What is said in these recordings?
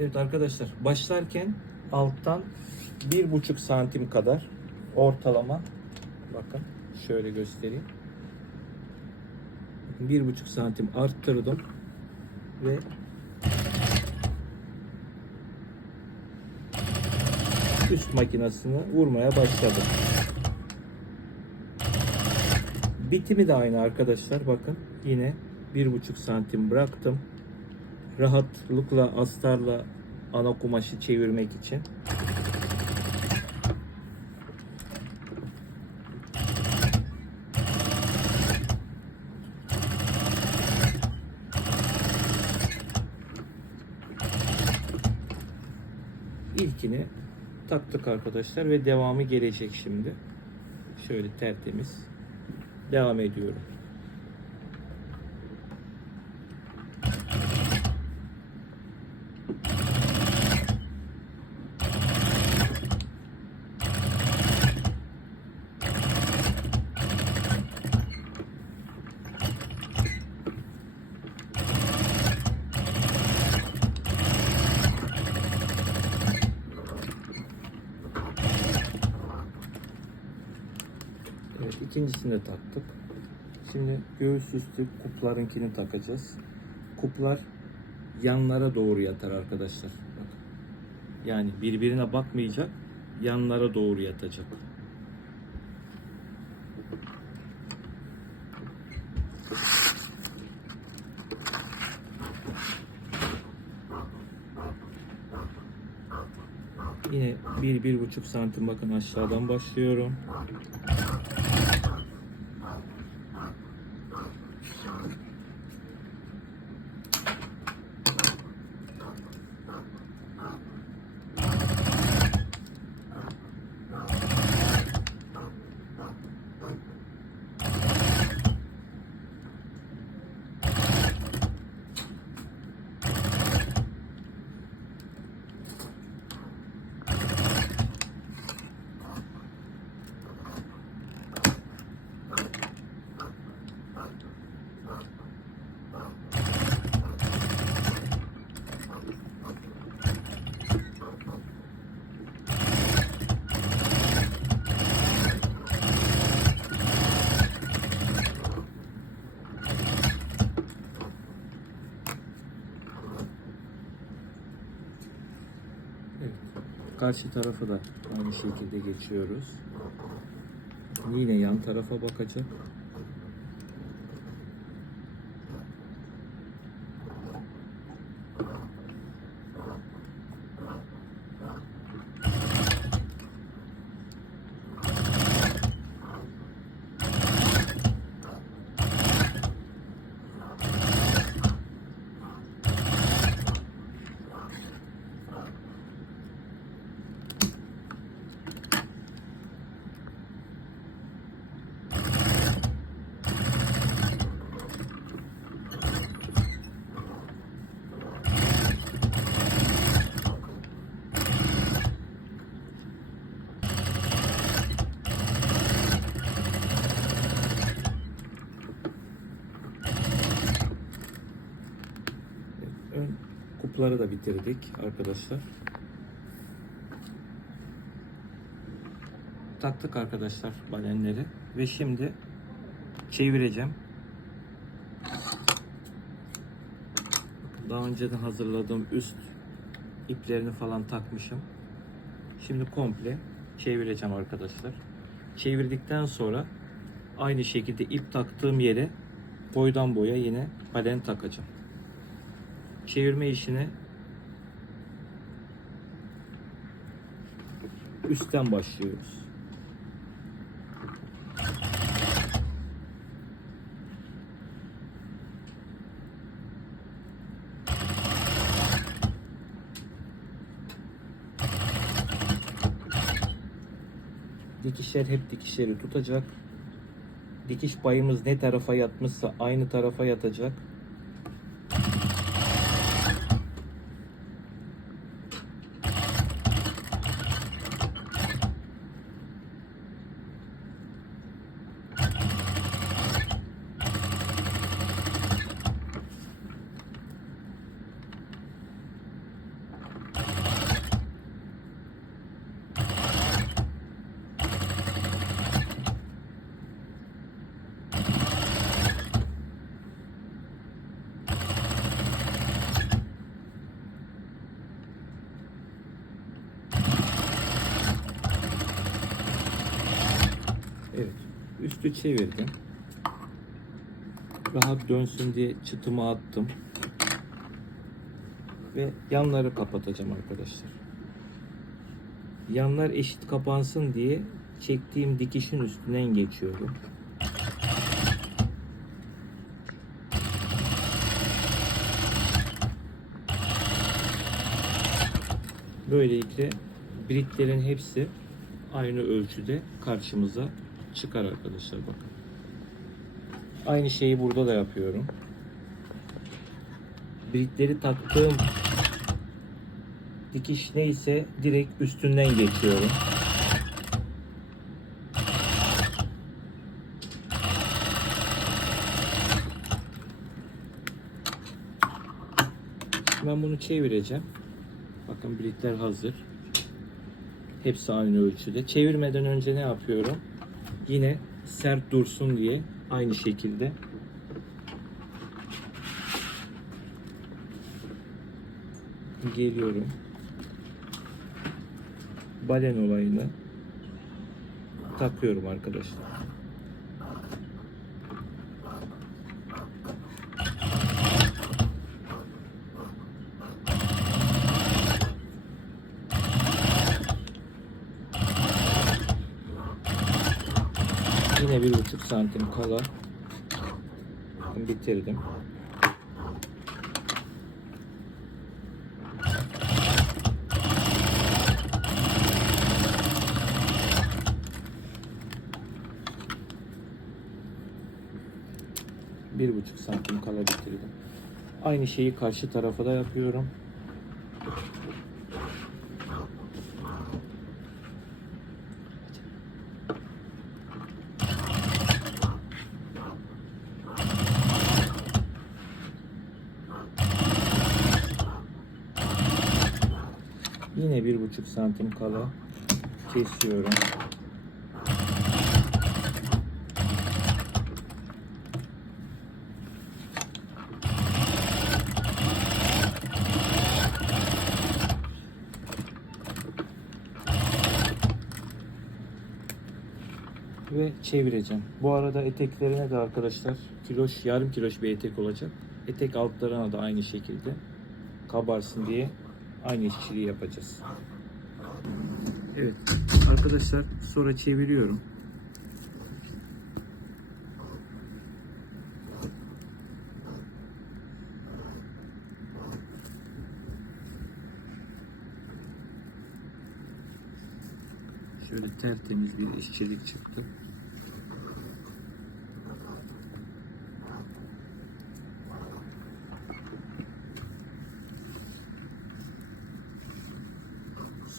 Evet arkadaşlar başlarken alttan bir buçuk santim kadar ortalama bakın şöyle göstereyim. Bir buçuk santim arttırdım ve üst makinesini vurmaya başladım. Bitimi de aynı arkadaşlar bakın yine bir buçuk santim bıraktım rahatlıkla astarla ana kumaşı çevirmek için. İlkini taktık arkadaşlar ve devamı gelecek şimdi. Şöyle tertemiz devam ediyorum. Evet, ikincisini de taktık. Şimdi göğüs üstü kuplarınkini takacağız. Kuplar yanlara doğru yatar arkadaşlar. Bakın. Yani birbirine bakmayacak, yanlara doğru yatacak. Yine bir, bir buçuk santim bakın aşağıdan başlıyorum. Evet. Karşı tarafı da aynı şekilde geçiyoruz. Yine yan tarafa bakacak. Ön kupları da bitirdik arkadaşlar. Taktık arkadaşlar balenleri ve şimdi çevireceğim. Daha önceden hazırladığım üst iplerini falan takmışım. Şimdi komple çevireceğim arkadaşlar. Çevirdikten sonra aynı şekilde ip taktığım yere boydan boya yine balen takacağım çevirme işini üstten başlıyoruz. Dikişler hep dikişleri tutacak. Dikiş payımız ne tarafa yatmışsa aynı tarafa yatacak. Üstü çevirdim. Rahat dönsün diye çıtımı attım. Ve yanları kapatacağım arkadaşlar. Yanlar eşit kapansın diye çektiğim dikişin üstünden geçiyorum. Böylelikle briklerin hepsi aynı ölçüde karşımıza çıkar arkadaşlar bakın. Aynı şeyi burada da yapıyorum. Brikleri taktığım dikiş neyse direkt üstünden geçiyorum. Ben bunu çevireceğim. Bakın brikler hazır. Hepsi aynı ölçüde. Çevirmeden önce ne yapıyorum? Yine sert dursun diye aynı şekilde geliyorum. Balen olayını takıyorum arkadaşlar. Yine bir buçuk santim kala bitirdim. Bir buçuk santim kala bitirdim. Aynı şeyi karşı tarafa da yapıyorum. Yine bir buçuk santim kala kesiyorum. Ve çevireceğim. Bu arada eteklerine de arkadaşlar kiloş, yarım kiloş bir etek olacak. Etek altlarına da aynı şekilde kabarsın diye aynı işçiliği yapacağız. Evet arkadaşlar sonra çeviriyorum. Şöyle tertemiz bir işçilik çıktı.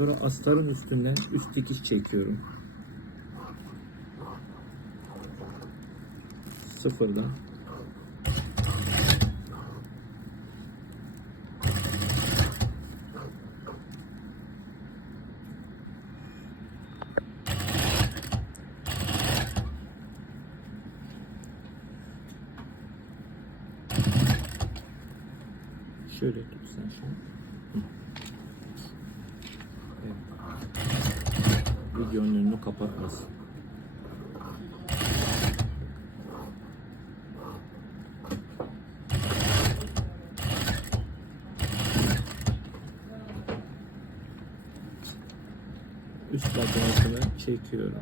Sonra astarın üstünden üst dikiş çekiyorum. Sıfırdan. Üst makinesini çekiyorum.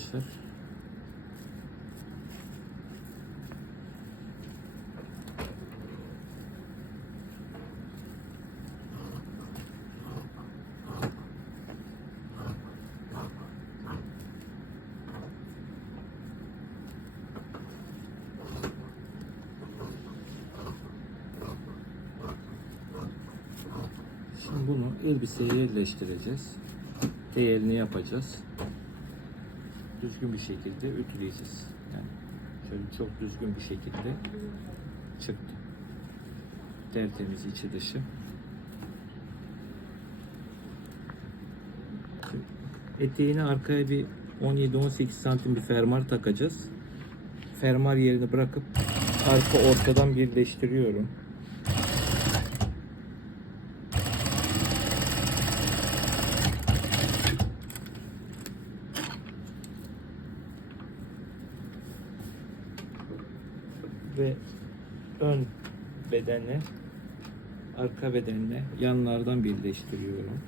arkadaşlar. Şimdi bunu elbiseye yerleştireceğiz. Değerini yapacağız. Düzgün bir şekilde ütüleyeceğiz. Yani şöyle çok düzgün bir şekilde çıktı. Tertemiz içi dışı. Şimdi Eteğini arkaya bir 17-18 santim bir fermuar takacağız. Fermuar yerini bırakıp arka ortadan birleştiriyorum. ve ön bedenle arka bedenle yanlardan birleştiriyorum.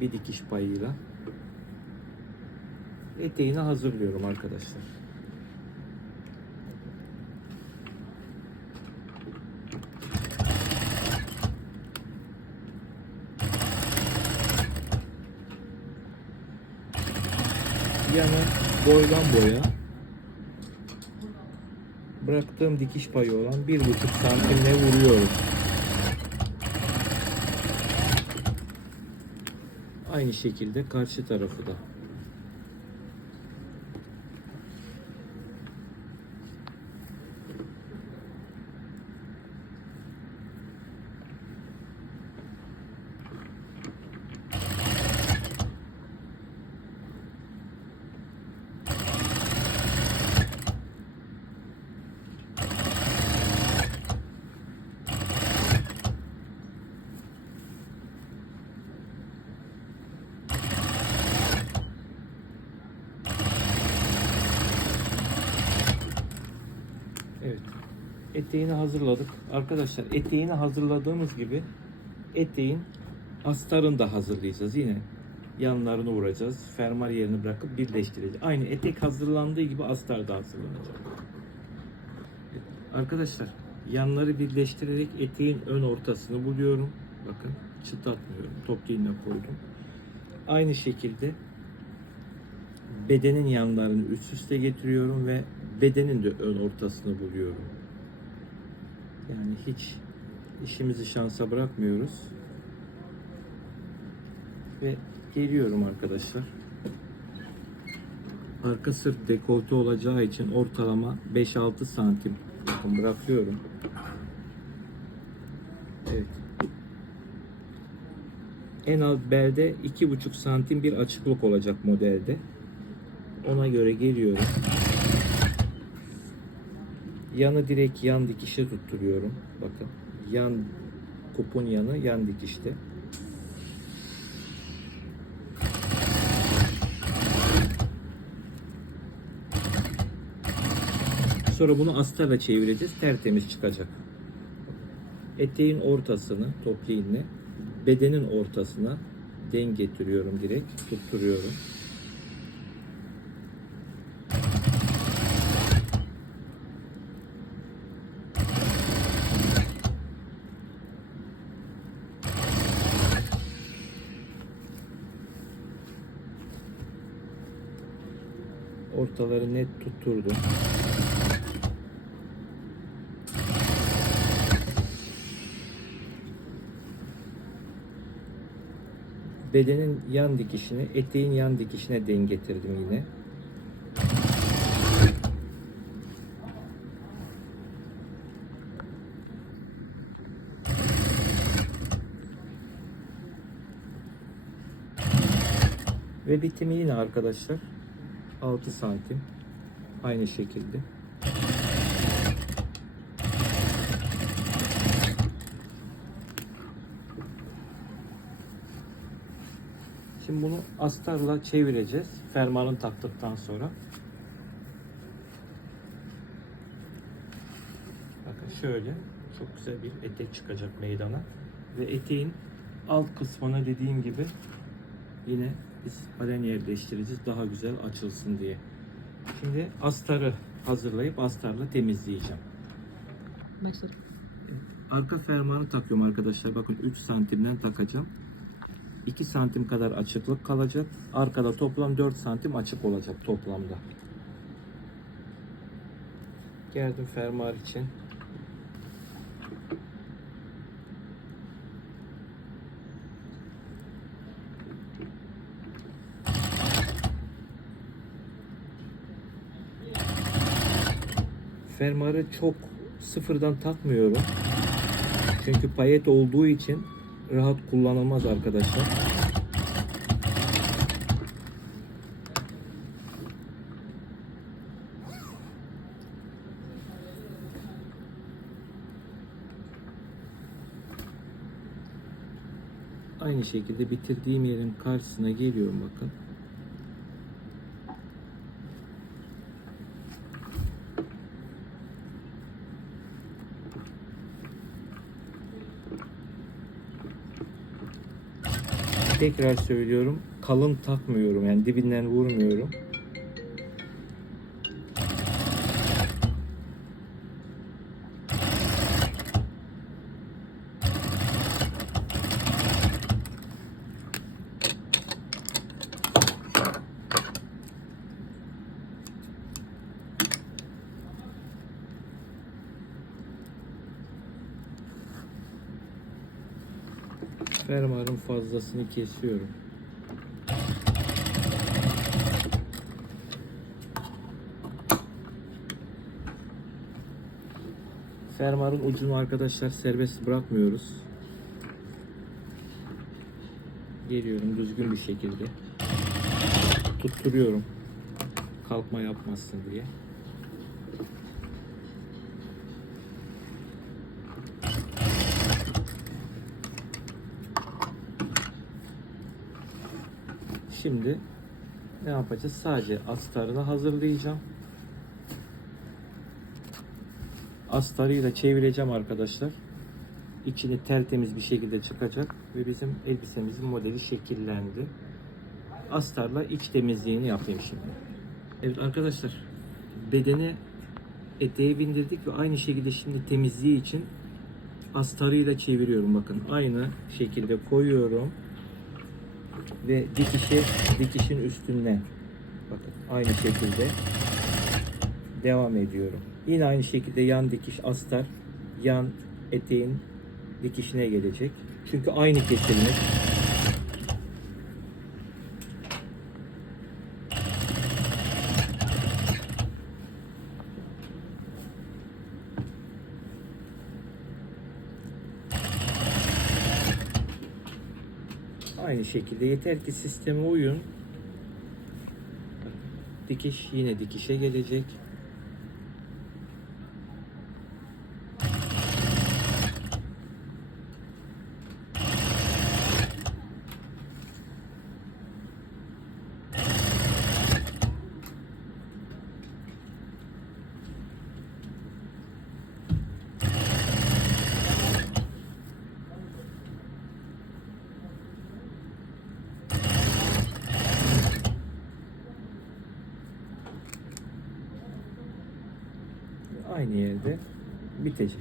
Bir dikiş payıyla eteğini hazırlıyorum arkadaşlar. Yanı boydan boya bıraktığım dikiş payı olan bir buçuk santimle vuruyorum. Aynı şekilde karşı tarafı da. Evet. Eteğini hazırladık. Arkadaşlar eteğini hazırladığımız gibi eteğin astarını da hazırlayacağız yine. Yanlarını vuracağız. Fermuar yerini bırakıp birleştireceğiz. Aynı etek hazırlandığı gibi astar da hazırlanacak. Arkadaşlar yanları birleştirerek eteğin ön ortasını buluyorum. Bakın çıtlatmıyorum. Top iğne koydum. Aynı şekilde bedenin yanlarını üst üste getiriyorum ve bedenin de ön ortasını buluyorum. Yani hiç işimizi şansa bırakmıyoruz. Ve geliyorum arkadaşlar. Arka sırt dekolte olacağı için ortalama 5-6 santim bakın bırakıyorum. Evet. En az belde 2,5 santim bir açıklık olacak modelde. Ona göre geliyorum. Yanı direkt yan dikişe tutturuyorum. Bakın yan kupun yanı yan dikişte. Sonra bunu astarla çevireceğiz. Tertemiz çıkacak. Eteğin ortasını iğne bedenin ortasına denk getiriyorum direkt. Tutturuyorum. Ortaları net tutturdum. Bedenin yan dikişini eteğin yan dikişine denk getirdim yine. Ve bitimi yine arkadaşlar 6 santim aynı şekilde. Şimdi bunu astarla çevireceğiz. Fermuarını taktıktan sonra. Bakın şöyle çok güzel bir etek çıkacak meydana. Ve eteğin alt kısmına dediğim gibi yine biz halen yerleştireceğiz daha güzel açılsın diye. Şimdi astarı hazırlayıp astarla temizleyeceğim. Başladım. Arka fermuarı takıyorum arkadaşlar. Bakın 3 santimden takacağım. 2 santim kadar açıklık kalacak. Arkada toplam 4 santim açık olacak toplamda. Geldim fermuar için. Fermuarı çok sıfırdan takmıyorum. Çünkü payet olduğu için rahat kullanılmaz arkadaşlar. Aynı şekilde bitirdiğim yerin karşısına geliyorum bakın. Tekrar söylüyorum. Kalın takmıyorum. Yani dibinden vurmuyorum. Fazlasını kesiyorum. Fermuarın ucunu arkadaşlar serbest bırakmıyoruz. Geliyorum düzgün bir şekilde. Tutturuyorum. Kalkma yapmasın diye. Şimdi ne yapacağız? Sadece astarını hazırlayacağım. Astarıyla çevireceğim arkadaşlar. İçini tertemiz bir şekilde çıkacak ve bizim elbisemizin modeli şekillendi. Astarla iç temizliğini yapayım şimdi. Evet arkadaşlar bedeni eteğe bindirdik ve aynı şekilde şimdi temizliği için astarıyla çeviriyorum bakın. Aynı şekilde koyuyorum ve dikişi dikişin üstünden bakın aynı şekilde devam ediyorum. Yine aynı şekilde yan dikiş astar yan eteğin dikişine gelecek. Çünkü aynı kesilmiş. Aynı şekilde yeter ki sisteme uyun. Dikiş yine dikişe gelecek. Aynı yerde bitecek.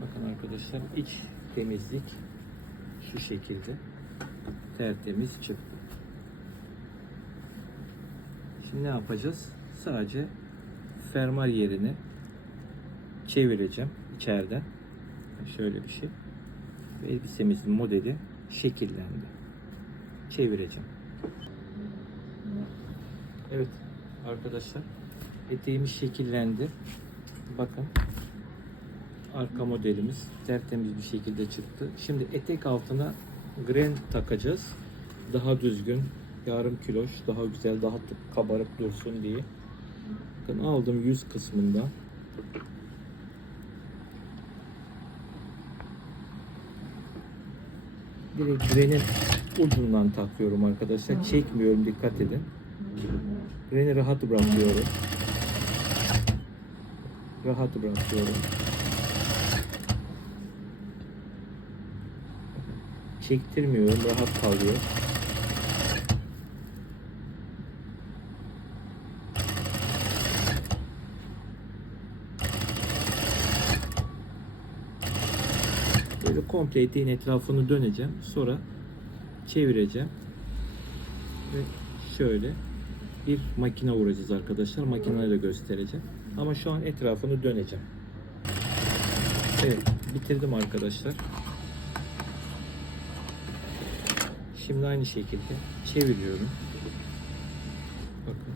Bakın arkadaşlar iç temizlik şu şekilde tertemiz çıktı. Şimdi ne yapacağız? Sadece fermuar yerini çevireceğim içeriden. Şöyle bir şey. Elbisemizin modeli şekillendi. Çevireceğim. Evet arkadaşlar eteğimiz şekillendi. Bakın arka modelimiz tertemiz bir şekilde çıktı. Şimdi etek altına gren takacağız. Daha düzgün, yarım kiloş, daha güzel, daha kabarık dursun diye. Bakın aldım yüz kısmından. Direkt grenin ucundan takıyorum arkadaşlar. Çekmiyorum dikkat edin. Greni rahat bırakıyorum. Rahat bırakıyorum. Çektirmiyorum. Rahat kalıyor. Komple eteğin etrafını döneceğim. Sonra çevireceğim. Ve şöyle bir makine vuracağız arkadaşlar. Makineyi de göstereceğim. Ama şu an etrafını döneceğim. Evet, bitirdim arkadaşlar. Şimdi aynı şekilde çeviriyorum. Bakın.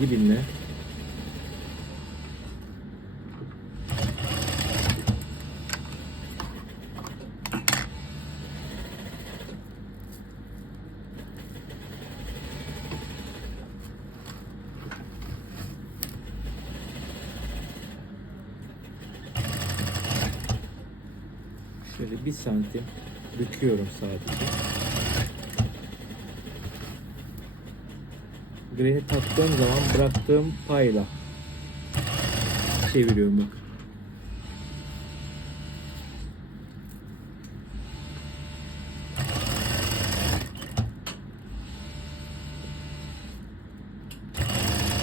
Dibinle. Şöyle bir santim büküyorum sadece. Greni taktığım zaman bıraktığım payla çeviriyorum bak.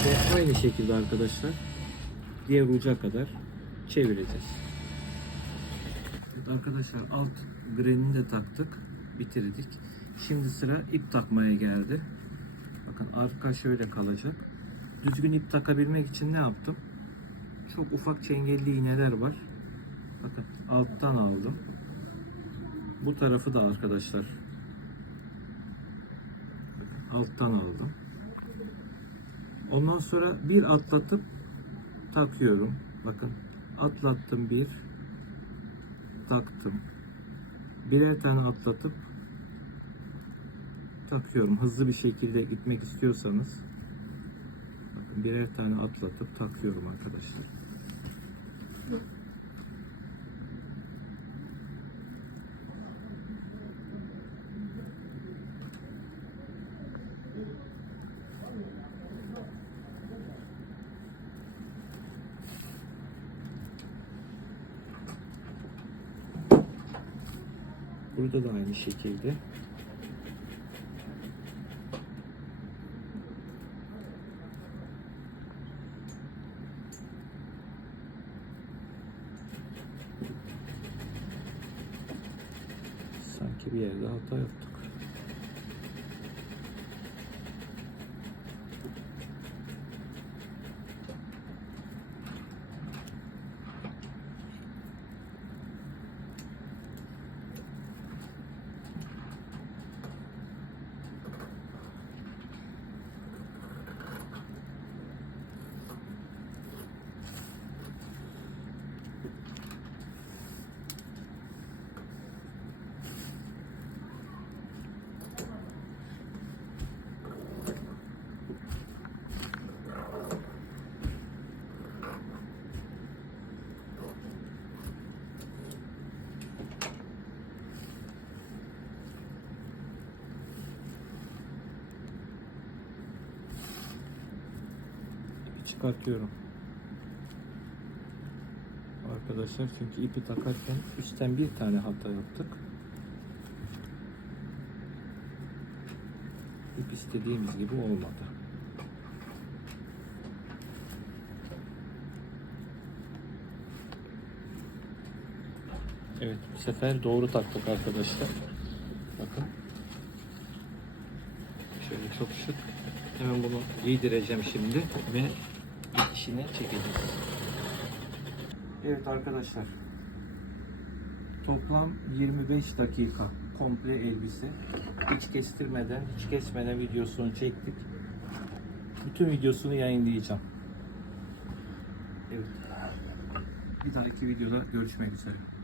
Ve aynı şekilde arkadaşlar diğer uca kadar çevireceğiz. Arkadaşlar alt grenini de taktık. Bitirdik. Şimdi sıra ip takmaya geldi. Bakın arka şöyle kalacak. Düzgün ip takabilmek için ne yaptım? Çok ufak çengelli iğneler var. Bakın alttan aldım. Bu tarafı da arkadaşlar alttan aldım. Ondan sonra bir atlatıp takıyorum. Bakın atlattım bir taktım. Birer tane atlatıp takıyorum. Hızlı bir şekilde gitmek istiyorsanız bakın birer tane atlatıp takıyorum arkadaşlar. Burada da aynı şekilde. Sanki bir yerde hata yaptık. Çıkartıyorum. Arkadaşlar çünkü ipi takarken üstten bir tane hata yaptık. İp istediğimiz gibi olmadı. Evet bu sefer doğru taktık arkadaşlar. Bakın. Şöyle çok şık. Hemen bunu giydireceğim şimdi ve dikişini çekeceğiz. Evet arkadaşlar. Toplam 25 dakika komple elbise. Hiç kestirmeden, hiç kesmeden videosunu çektik. Bütün videosunu yayınlayacağım. Evet. Bir dahaki videoda görüşmek üzere.